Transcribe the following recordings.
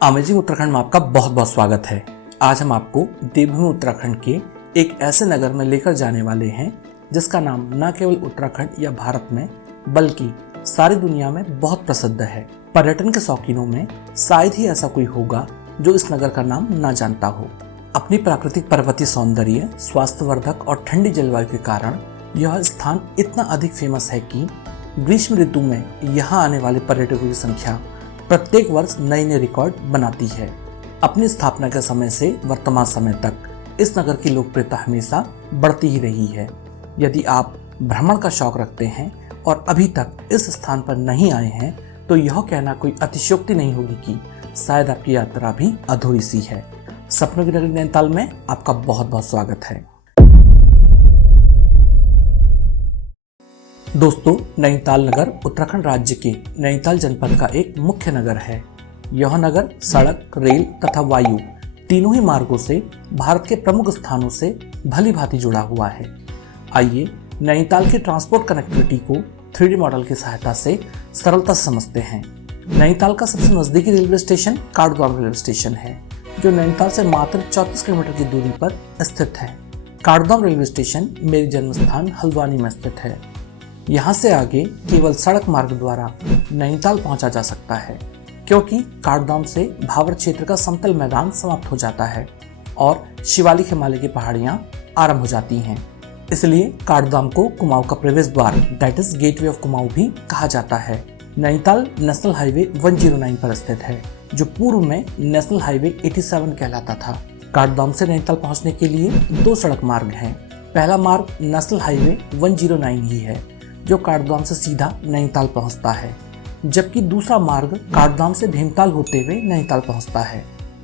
Amazing Uttarakhand में आपका बहुत बहुत स्वागत है। आज हम आपको देवभूमि उत्तराखंड के एक ऐसे नगर में लेकर जाने वाले हैं जिसका नाम न केवल उत्तराखंड या भारत में बल्कि सारी दुनिया में बहुत प्रसिद्ध है। पर्यटन के शौकीनों में शायद ही ऐसा कोई होगा जो इस नगर का नाम ना जानता हो। अपनी प्राकृतिक पर्वतीय सौंदर्य, स्वास्थ्यवर्धक और ठंडी जलवायु के कारण यह स्थान इतना अधिक फेमस है कि ग्रीष्म ऋतु में यहाँ आने वाले पर्यटकों की संख्या प्रत्येक वर्ष नए नए रिकॉर्ड बनाती है। अपनी स्थापना के समय से वर्तमान समय तक इस नगर की लोकप्रियता हमेशा बढ़ती ही रही है। यदि आप भ्रमण का शौक रखते हैं और अभी तक इस स्थान पर नहीं आए हैं तो यह कहना कोई अतिशयोक्ति नहीं होगी कि शायद आपकी यात्रा भी अधूरी सी है। सपनों की नगरी नैनीताल में आपका बहुत बहुत स्वागत है। दोस्तों, नैनीताल नगर उत्तराखंड राज्य के नैनीताल जनपद का एक मुख्य नगर है। यह नगर सड़क, रेल तथा वायु तीनों ही मार्गों से भारत के प्रमुख स्थानों से भली भांति जुड़ा हुआ है। आइए नैनीताल की ट्रांसपोर्ट कनेक्टिविटी को 3D मॉडल की सहायता से सरलता से समझते हैं। नैनीताल का सबसे नजदीकी railway station Kathgodam railway station है, जो नैनीताल से मात्र 34 किलोमीटर की दूरी पर स्थित है। काठगोदाम रेलवे स्टेशन मेरे जन्म स्थान हल्द्वानी में स्थित है। यहाँ से आगे केवल सड़क मार्ग द्वारा नैनीताल पहुंचा जा सकता है, क्योंकि काठगोदाम से भावर क्षेत्र का समतल मैदान समाप्त हो जाता है और शिवालिक हिमालय की पहाड़ियां आरंभ हो जाती हैं। इसलिए काठगोदाम को कुमाऊं का प्रवेश द्वार that is gateway of Kumaon भी कहा जाता है। नैनीताल नेशनल हाईवे 109 पर स्थित है, जो पूर्व में नेशनल हाईवे 87 कहलाता था। काठगोदाम से नैनीताल पहुंचने के लिए 2 सड़क मार्ग हैं। पहला मार्ग नेशनल हाईवे 109 ही है, जो काठगोदाम से सीधा नैनीताल पहुंचता है, जबकि दूसरा मार्ग काठगोदाम से भीमताल होते हुए नैनीताल पहुंचता है।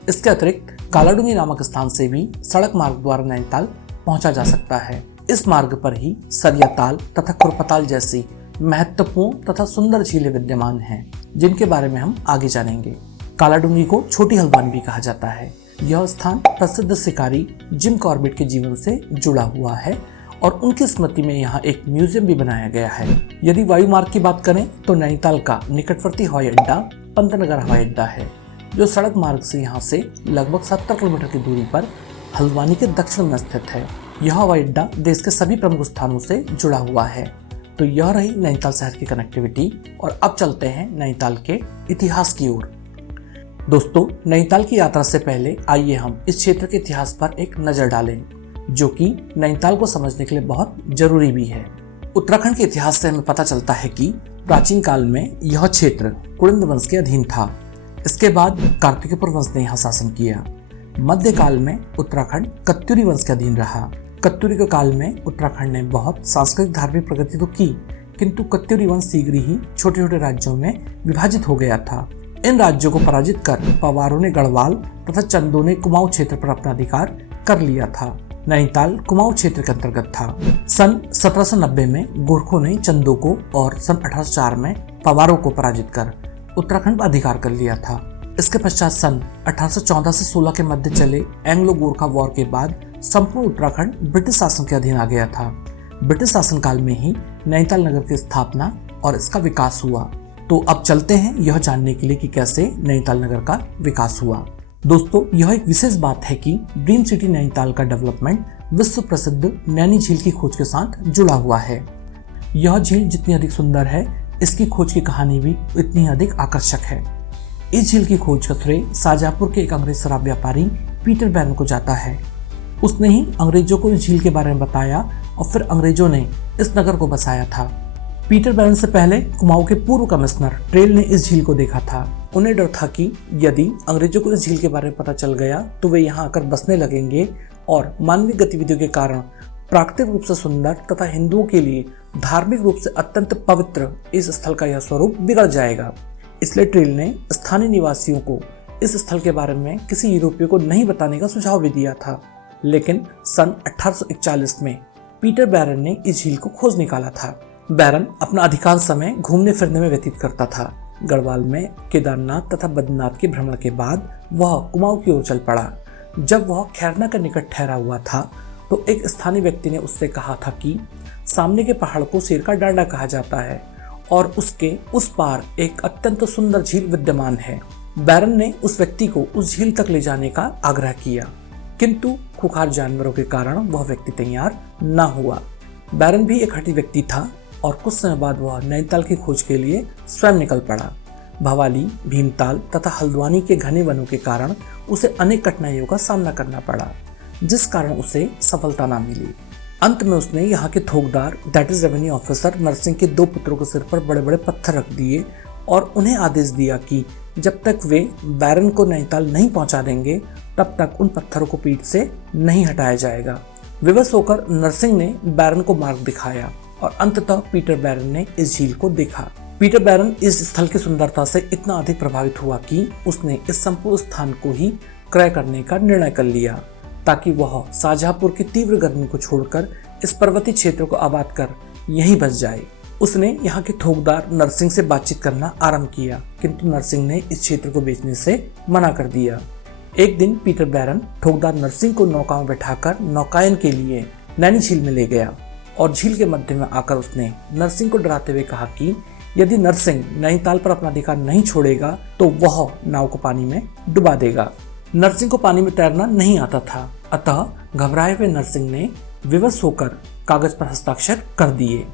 इसके अतिरिक्त कालाडूंगी नामक स्थान से भी सड़क मार्ग द्वारा नैनीताल पहुंचा जा सकता है। इस मार्ग पर ही सरियाताल तथा खुरपताल जैसी महत्वपूर्ण तथा सुंदर झीलें विद्यमान हैं, जिनके बारे में हम आगे जानेंगे। कालाडूंगी को छोटी हल्द्वानी भी कहा जाता है। यह स्थान प्रसिद्ध शिकारी जिम कॉर्बेट के जीवन से जुड़ा हुआ है और उनकी स्मृति में यहाँ एक म्यूजियम भी बनाया गया है। यदि वायु मार्ग की बात करें तो नैनीताल का निकटवर्ती हवाई अड्डा पंतनगर हवाई अड्डा है, जो सड़क मार्ग से यहाँ से लगभग 70 किलोमीटर की दूरी पर हल्द्वानी के दक्षिण में स्थित है। यह हवाई अड्डा देश के सभी प्रमुख स्थानों से जुड़ा हुआ है। तो यह रही नैनीताल शहर की कनेक्टिविटी, और अब चलते हैं नैनीताल के इतिहास की ओर। दोस्तों, नैनीताल की यात्रा से पहले आइए हम इस क्षेत्र के इतिहास पर एक नजर डालें, जो कि नैनीताल को समझने के लिए बहुत जरूरी भी है। उत्तराखंड के इतिहास से हमें पता चलता है कि प्राचीन काल में यह क्षेत्र कुलिंद वंश के अधीन था। इसके बाद कार्तिकेयपुर वंश ने यहाँ शासन किया। मध्यकाल में उत्तराखंड कत्यूरी वंश के अधीन रहा। कत्यूरी के काल में उत्तराखंड ने बहुत सांस्कृतिक धार्मिक प्रगति तो की, किंतु कत्यूरी वंश शीघ्र ही छोटे छोटे राज्यों में विभाजित हो गया था। इन राज्यों को पराजित कर पवारों ने गढ़वाल तथा चंदों ने कुमाऊं क्षेत्र पर अपना अधिकार कर लिया था। नैनीताल कुमाऊं क्षेत्र के अंतर्गत था। सन 1790 में गोरखों ने चंदों को और सन 1804 में पवारों को पराजित कर उत्तराखंड पर अधिकार कर लिया था। इसके पश्चात सन 1814 से 16 के मध्य चले एंग्लो गोरखा वॉर के बाद संपूर्ण उत्तराखंड ब्रिटिश शासन के अधीन आ गया था। ब्रिटिश शासन काल में ही नैनीताल नगर की स्थापना और इसका विकास हुआ। तो अब चलते हैं यह जानने के लिए कि कैसे नैनीताल नगर का विकास हुआ। दोस्तों, यह एक विशेष बात है कि ड्रीम सिटी नैनीताल का डेवलपमेंट विश्व प्रसिद्ध नैनी झील की खोज के साथ जुड़ा हुआ है। यह झील जितनी अधिक सुंदर है, इसकी खोज की कहानी भी उतनी अधिक आकर्षक है। इस झील की खोज का श्रेय शाहजहांपुर के एक अंग्रेज शराब व्यापारी पीटर बैरन को जाता है। उसने ही अंग्रेजों को इस झील के बारे में बताया और फिर अंग्रेजों ने इस नगर को बसाया था। पीटर बैरन से पहले कुमाऊं के पूर्व कमिश्नर ट्रेल ने इस झील को देखा था। उन्हें डर था कि यदि अंग्रेजों को इस झील के बारे में पता चल गया तो वे यहाँ आकर बसने लगेंगे और मानवीय गतिविधियों के कारण प्राकृतिक रूप से सुंदर तथा हिंदुओं के लिए धार्मिक रूप से अत्यंत पवित्र इस स्थल का यह स्वरूप बिगड़ जाएगा। इसलिए ट्रेल ने स्थानीय निवासियों को इस स्थल के बारे में किसी यूरोपीय को नहीं बताने का सुझाव भी दिया था। लेकिन सन 1841 में पीटर बैरन ने इस झील को खोज निकाला था। बैरन अपना अधिकांश समय घूमने फिरने में व्यतीत करता था। गढ़वाल में केदारनाथ तथा बद्रीनाथ के भ्रमण के बाद वह कुमाऊं की ओर चल पड़ा। जब वह खैरना के निकट ठहरा हुआ था तो एक स्थानीय व्यक्ति ने उससे कहा था कि सामने के पहाड़ को शेर का डांडा कहा जाता है और उसके उस पार एक अत्यंत सुंदर झील विद्यमान है। बैरन ने उस व्यक्ति को उस झील तक ले जाने का आग्रह किया, किंतु खुखार जानवरों के कारण वह व्यक्ति तैयार न हुआ। बैरन भी एक हठी व्यक्ति था और कुछ समय बाद वह नैनीताल की खोज के लिए स्वयं निकल पड़ा। भवाली, भीमताल तथा हल्द्वानी के घने वनों के कारण उसे अनेक कठिनाइयों का सामना करना पड़ा, जिस कारण उसे सफलता न मिली। अंत में उसने यहाँ के थोकदार that is revenue officer Narsingh के 2 पुत्रों के सिर पर बड़े बड़े पत्थर रख दिए और उन्हें आदेश दिया कि जब तक वे बैरन को नैनीताल नहीं पहुंचा देंगे तब तक उन पत्थरों को पीठ से नहीं हटाया जाएगा। विवश होकर नरसिंह ने बैरन को मार्ग दिखाया और अंततः पीटर बैरन ने इस झील को देखा। पीटर बैरन इस स्थल की सुंदरता से इतना अधिक प्रभावित हुआ कि उसने इस संपूर्ण स्थान को ही क्रय करने का निर्णय कर लिया, ताकि वह शाहजहांपुर की तीव्र गर्मी को छोड़कर इस पर्वतीय क्षेत्र को आबाद कर यहीं बस जाए। उसने यहाँ के थोकदार नरसिंह से बातचीत करना आरंभ किया, किंतु नरसिंह ने इस क्षेत्र को बेचने से मना कर दिया। एक दिन पीटर बैरन थोकदार नरसिंह को नौका में बैठाकर नौकायन के लिए नैनी झील में ले गया और झील के मध्य में आकर उसने नरसिंह को डराते हुए कहा कि यदि नरसिंह नैनीताल पर अपना अधिकार नहीं छोड़ेगा तो वह नाव को पानी में डुबा देगा। नरसिंह को पानी में तैरना नहीं आता था, अतः घबराए हुए नरसिंह ने विवश होकर कागज पर हस्ताक्षर कर दिए।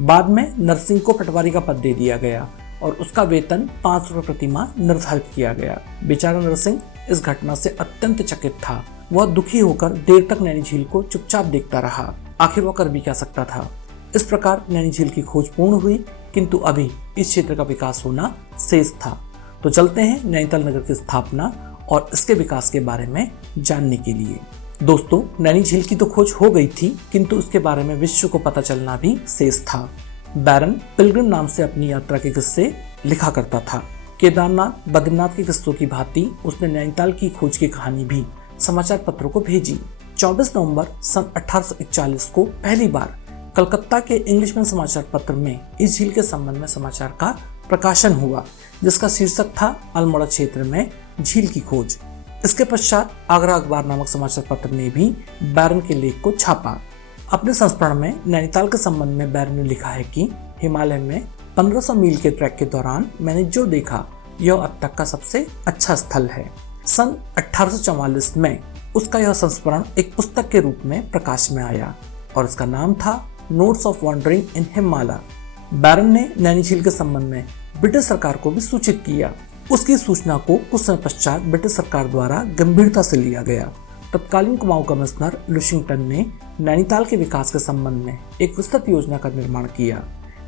बाद में नरसिंह को पटवारी का पद दे दिया गया और उसका वेतन 5 रुपये प्रति माह निर्धारित किया गया। बेचारा नरसिंह इस घटना से अत्यंत चकित था। वह दुखी होकर देर तक नैनी झील को चुपचाप देखता रहा। आखिर वह कर भी क्या सकता था। इस प्रकार नैनी झील की खोज पूर्ण हुई, किंतु अभी इस क्षेत्र का विकास होना शेष था। तो चलते हैं नैनीताल नगर की स्थापना और इसके विकास के बारे में जानने के लिए। दोस्तों, नैनी झील की तो खोज हो गई थी, किंतु उसके बारे में विश्व को पता चलना भी शेष था। बैरन पिलग्रिम नाम से अपनी यात्रा के किस्से लिखा करता था। केदारनाथ, बद्रीनाथ के किस्सों की भांति उसने नैनीताल की खोज की कहानी भी समाचार पत्रों को भेजी। 24 नवंबर सन 1841 को पहली बार कलकत्ता के इंग्लिशमैन समाचार पत्र में इस झील के संबंध में समाचार का प्रकाशन हुआ, जिसका शीर्षक था अल्मोड़ा क्षेत्र में झील की खोज। इसके पश्चात आगरा अखबार नामक समाचार पत्र ने भी बैरन के लेख को छापा। अपने संस्मरण में नैनीताल के संबंध में बैरन ने लिखा है कि हिमालय में 1500 मील के ट्रैक के दौरान मैंने जो देखा यह अब तक का सबसे अच्छा स्थल है। सन 1844 में उसका यह संस्मरण एक पुस्तक के रूप में प्रकाश में आया और इसका नाम था नोट्स ऑफ वॉन्डरिंग इन हिमालय। बैरन ने नैनी झील के संबंध में ब्रिटिश सरकार को भी सूचित किया। उसकी सूचना को कुछ समय पश्चात ब्रिटिश सरकार द्वारा गंभीरता से लिया गया। तत्कालीन कुमाऊं कमिश्नर लुशिंगटन ने नैनीताल के विकास के संबंध में एक विस्तृत योजना का निर्माण किया,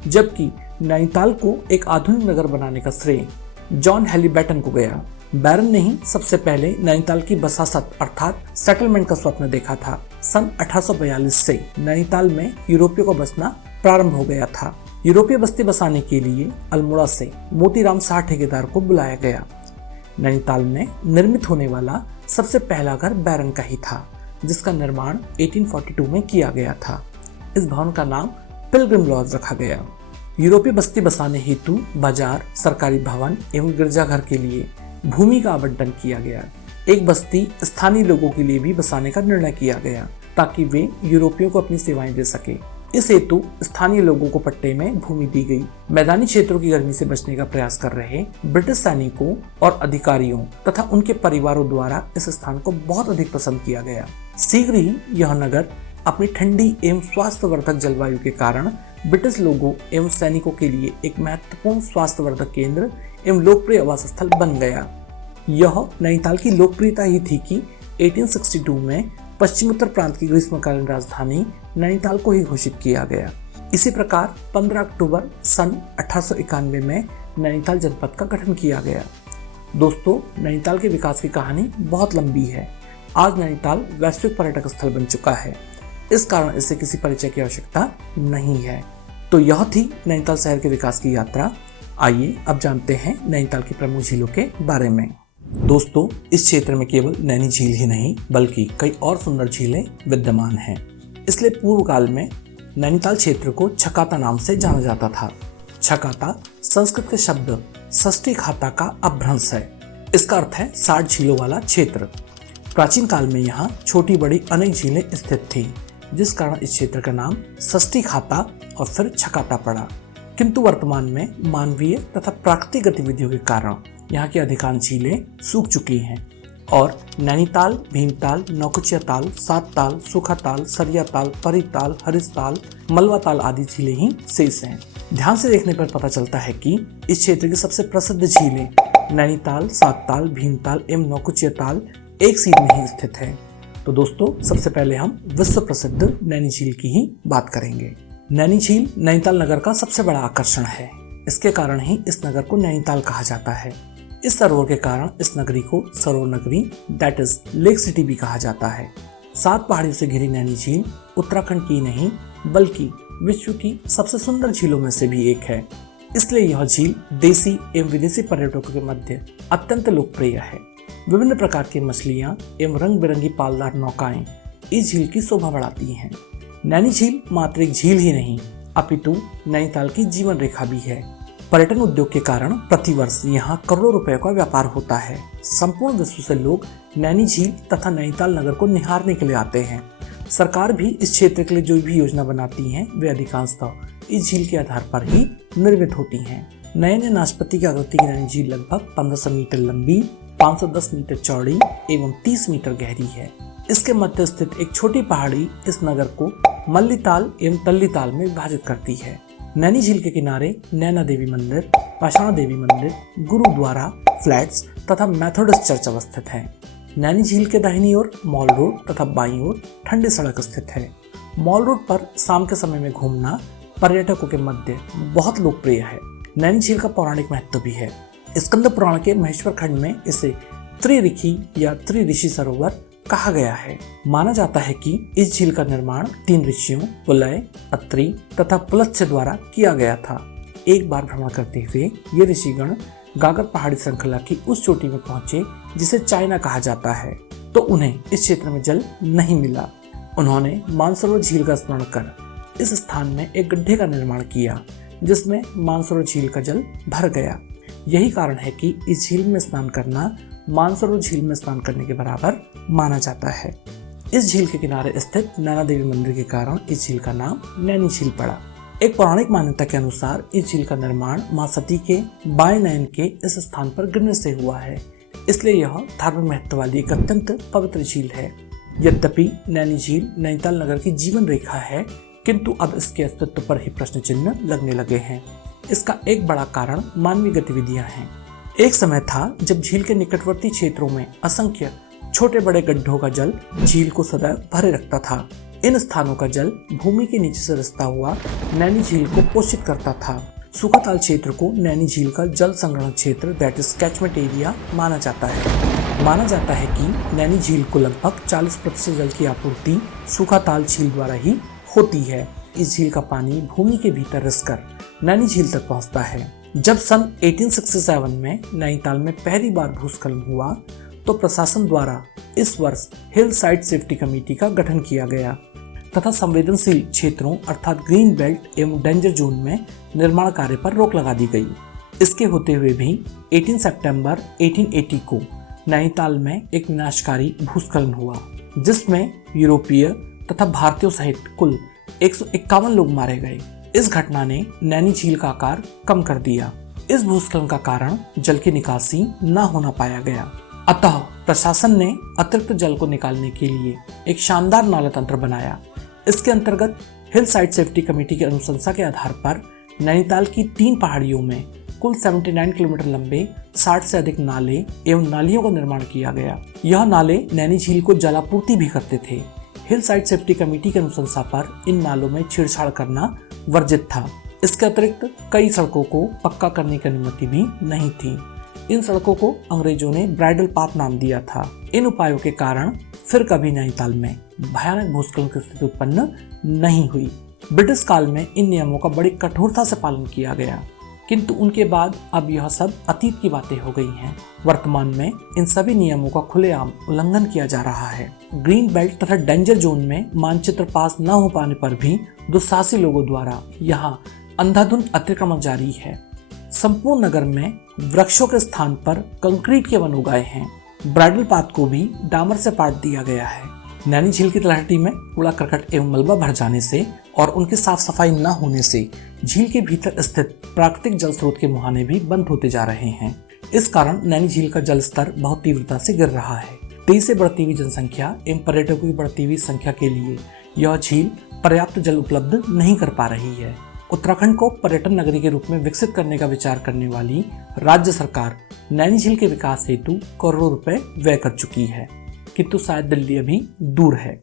जबकि नैनीताल को एक आधुनिक नगर बनाने का श्रेय जॉन हैलीबर्टन को गया। बैरन ने ही सबसे पहले नैनीताल की बसासत अर्थात सेटलमेंट का स्वप्न देखा था। सन 1842 से नैनीताल में यूरोपियों का बसना प्रारंभ हो गया था। यूरोपीय बस्ती बसाने के लिए अल्मोड़ा से मोतीराम शाह ठेकेदार को बुलाया गया। नैनीताल में निर्मित होने वाला सबसे पहला घर बैरन का ही था, जिसका निर्माण 1842 में किया गया था। इस भवन का नाम पिलग्रिम लॉज रखा गया। यूरोपीय बस्ती बसाने हेतु बाजार, सरकारी भवन एवं गिरजाघर के लिए भूमि का आवंटन किया गया। एक बस्ती स्थानीय लोगों के लिए भी बसाने का निर्णय किया गया, ताकि वे यूरोपियों को अपनी सेवाएं दे सके। इस हेतु स्थानीय लोगों को पट्टे में भूमि दी गई। मैदानी क्षेत्रों की गर्मी से बचने का प्रयास कर रहे ब्रिटिश सैनिकों और अधिकारियों तथा उनके परिवारों द्वारा इस स्थान को बहुत अधिक पसंद किया गया। शीघ्र ही यह नगर अपनी ठंडी एवं स्वास्थ्यवर्धक जलवायु के कारण ब्रिटिश लोगों एवं सैनिकों के लिए एक महत्वपूर्ण स्वास्थ्यवर्धक केंद्र एवं लोकप्रिय आवास स्थल बन गया। यह नैनीताल की लोकप्रियता ही थी कि 1862 में पश्चिमोत्तर प्रांत की ग्रीष्मकालीन राजधानी नैनीताल को ही घोषित किया गया। इसी प्रकार 15 अक्टूबर सन 1891 में नैनीताल जनपद का गठन किया गया। दोस्तों, नैनीताल के विकास की कहानी बहुत लंबी है। आज नैनीताल वैश्विक पर्यटक स्थल बन चुका है, इस कारण इसे किसी परिचय की आवश्यकता नहीं है। तो यह थी नैनीताल शहर के विकास की यात्रा। आइए अब जानते हैं नैनीताल की प्रमुख झीलों के बारे में। दोस्तों, इस क्षेत्र में केवल नैनी झील ही नहीं बल्कि कई और सुंदर झीलें विद्यमान हैं। इसलिए पूर्व काल में नैनीताल क्षेत्र को छकाता नाम से जाना जाता था। छकाता संस्कृत के शब्द षष्ठी खाता का अपभ्रंश है। इसका अर्थ है 60 झीलों वाला क्षेत्र। प्राचीन काल में यहाँ छोटी बड़ी अनेक झीलें स्थित थी, जिस कारण इस क्षेत्र का नाम षष्ठी खाता और फिर छकाता पड़ा। किंतु वर्तमान में मानवीय तथा प्राकृतिक गतिविधियों के कारण यहाँ की अधिकांश झीलें सूख चुकी हैं और नैनीताल, भीमताल, नौकुचिया ताल, सात ताल, सूखा ताल, सरिया ताल, परी ताल, हरिश ताल, मलवा ताल आदि झीलें ही शेष हैं। ध्यान से देखने पर पता चलता है कि इस क्षेत्र की सबसे प्रसिद्ध झीलें नैनीताल, सात ताल, भीमताल एवं नौकुचिया ताल एक सीध में ही स्थित है। तो दोस्तों, सबसे पहले हम विश्व प्रसिद्ध नैनी झील की ही बात करेंगे। नैनी झील नैनीताल नगर का सबसे बड़ा आकर्षण है। इसके कारण ही इस नगर को नैनीताल कहा जाता है। इस सरोवर के कारण इस नगरी को सरोवर नगरी दैट इज लेक सिटी भी कहा जाता है। 7 पहाड़ियों से घिरी नैनी झील उत्तराखंड की नहीं बल्कि विश्व की सबसे सुंदर झीलों में से भी एक है। इसलिए यह झील देसी एवं विदेशी पर्यटकों के मध्य अत्यंत लोकप्रिय है। विभिन्न प्रकार की मछलियां एवं रंग बिरंगी पालदार नौकाएं इस झील की शोभा बढ़ाती हैं। नैनी झील मात्र एक झील ही नहीं अपितु नैनीताल की जीवन रेखा भी है। पर्यटन उद्योग के कारण प्रतिवर्ष यहाँ करोड़ों रुपए का व्यापार होता है। संपूर्ण विश्व से लोग नैनी झील तथा नैनीताल नगर को निहारने के लिए आते हैं। सरकार भी इस क्षेत्र के लिए जो भी योजना बनाती है वे अधिकांशतः इस झील के आधार पर ही निर्मित होती हैं। नयन नाशपाती की आकृति की नैनी झील लगभग 1500 मीटर लंबी, 510 मीटर चौड़ी एवं 30 मीटर गहरी है। इसके मध्य स्थित एक छोटी पहाड़ी इस नगर को मल्लीताल एवं तल्लीताल में विभाजित करती है। नैनी झील के किनारे नैना देवी मंदिर, पाषाण देवी मंदिर, गुरुद्वारा, फ्लैट्स तथा मेथोडिस्ट चर्च अवस्थित है। नैनी झील के दाहिनी ओर मॉल रोड तथा बाईं ओर ठंडी सड़क स्थित है। मॉल रोड पर शाम के समय में घूमना पर्यटकों के मध्य बहुत लोकप्रिय है। नैनी झील का पौराणिक महत्व भी है। स्कंद पुराण के महेश्वर खंड में इसे त्रिऋषि या त्रिऋषि सरोवर कहा गया है। माना जाता है कि इस झील का निर्माण 3 ऋषियों पुलय, अत्रि तथा पुलत्स्य द्वारा किया गया था। एक बार भ्रमण करते हुए ये ऋषिगण गागर पहाड़ी श्रृंखला की उस चोटी में पहुंचे जिसे चाइना कहा जाता है, तो उन्हें इस क्षेत्र में जल नहीं मिला। उन्होंने मानसरोवर झील का स्मरण कर इस स्थान में एक गड्ढे का निर्माण किया जिसमें मानसरोवर झील का जल भर गया। यही कारण है कि इस झील में स्नान करना मानसरोवर झील में स्नान करने के बराबर माना जाता है। इस झील के किनारे स्थित नैना देवी मंदिर के कारण इस झील का नाम नैनी झील पड़ा। एक पौराणिक मान्यता के अनुसार इस झील का निर्माण मां सती के बाएं नयन के इस स्थान पर गिरने से हुआ है, इसलिए यह धार्मिक महत्व वाली एक अत्यंत पवित्र झील है। यद्यपि नैनी झील नैनीताल नगर की जीवन रेखा है, किंतु अब इसके अस्तित्व पर ही प्रश्न चिन्ह लगने लगे हैं। इसका एक बड़ा कारण मानवीय गतिविधियां हैं। एक समय था जब झील के निकटवर्ती क्षेत्रों में असंख्य छोटे बड़े गड्ढों का जल झील को सदैव भरे रखता था। इन स्थानों का जल भूमि के नीचे से रिसता हुआ नैनी झील को पोषित करता था। सूखाताल क्षेत्र को नैनी झील का जल संग्रहण क्षेत्र दैट इज कैचमेंट एरिया माना जाता है। माना जाता है कि नैनी झील को लगभग 40% जल की आपूर्ति सूखाताल झील द्वारा ही होती है। इस झील का पानी भूमि के भीतर रिसकर नैनी झील तक पहुंचता है। जब सन 1867 में नैनीताल में पहली बार भूस्खलन हुआ तो प्रशासन द्वारा इस वर्ष हिल साइड सेफ्टी कमेटी का गठन किया गया तथा संवेदनशील क्षेत्रों अर्थात ग्रीन बेल्ट एवं डेंजर जोन में निर्माण कार्य पर रोक लगा दी गई। इसके होते हुए भी 18 सितंबर 1880 को नैनीताल में एक विनाशकारी भूस्खलन हुआ जिसमें यूरोपीय तथा भारतीयों सहित कुल 151 लोग मारे गए। इस घटना ने नैनी झील का आकार कम कर दिया। इस भूस्खलन का कारण जल की निकासी न होना पाया गया, अतः प्रशासन ने अतिरिक्त जल को निकालने के लिए एक शानदार नाला तंत्र बनाया। इसके अंतर्गत हिल साइड सेफ्टी कमेटी की अनुशंसा के आधार पर नैनीताल की 3 पहाड़ियों में कुल 79 किलोमीटर लंबे 60 से अधिक नाले एवं नालियों का निर्माण किया गया। यह नाले नैनी झील को जलापूर्ति भी करते थे। हिल साइड सेफ्टी कमेटी की अनुशंसा पर इन नालों में छेड़छाड़ करना वर्जित था। इसके अतिरिक्त कई सड़कों को पक्का करने की अनुमति भी नहीं थी। इन सड़कों को अंग्रेजों ने ब्राइडल पाथ नाम दिया था। इन उपायों के कारण फिर कभी नैनीताल में भयानक भूस्खलन की स्थिति उत्पन्न नहीं हुई। ब्रिटिश काल में इन नियमों का बड़ी कठोरता से पालन किया गया, किंतु उनके बाद अब यह सब अतीत की बातें हो गई हैं। वर्तमान में इन सभी नियमों का खुलेआम उल्लंघन किया जा रहा है। ग्रीन बेल्ट तथा डेंजर जोन में मानचित्र पास न हो पाने पर भी दुस्साहसी लोगों द्वारा यहाँ अंधाधुंध अतिक्रमण जारी है। संपूर्ण नगर में वृक्षों के स्थान पर कंक्रीट के वन उगाए हैं। ब्राइडल पाथ को भी डामर से पाट दिया गया है। नैनी झील की तलहटी में कूड़ा करकट एवं मलबा भर जाने से और उनकी साफ सफाई न होने से झील के भीतर स्थित प्राकृतिक जल स्रोत के मुहाने भी बंद होते जा रहे हैं। इस कारण नैनी झील का जल स्तर बहुत तीव्रता से गिर रहा है। तेजी से बढ़ती हुई जनसंख्या एवं पर्यटकों की बढ़ती हुई संख्या के लिए यह झील पर्याप्त जल उपलब्ध नहीं कर पा रही है। उत्तराखंड को पर्यटन नगरी के रूप में विकसित करने का विचार करने वाली राज्य सरकार नैनी झील के विकास हेतु करोड़ों रुपए व्यय कर चुकी है, किंतु शायद दिल्ली अभी दूर है।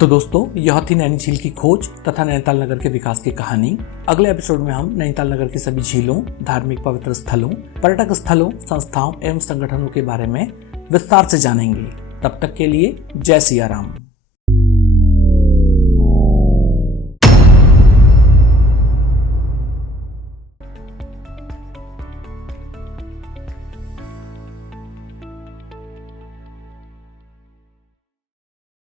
तो दोस्तों, यह थी नैनी झील की खोज तथा नैनीताल नगर के विकास की कहानी। अगले एपिसोड में हम नैनीताल नगर की सभी झीलों, धार्मिक पवित्र स्थलों, पर्यटक स्थलों, संस्थाओं एवं संगठनों के बारे में विस्तार से जानेंगे। तब तक के लिए जय सिया राम।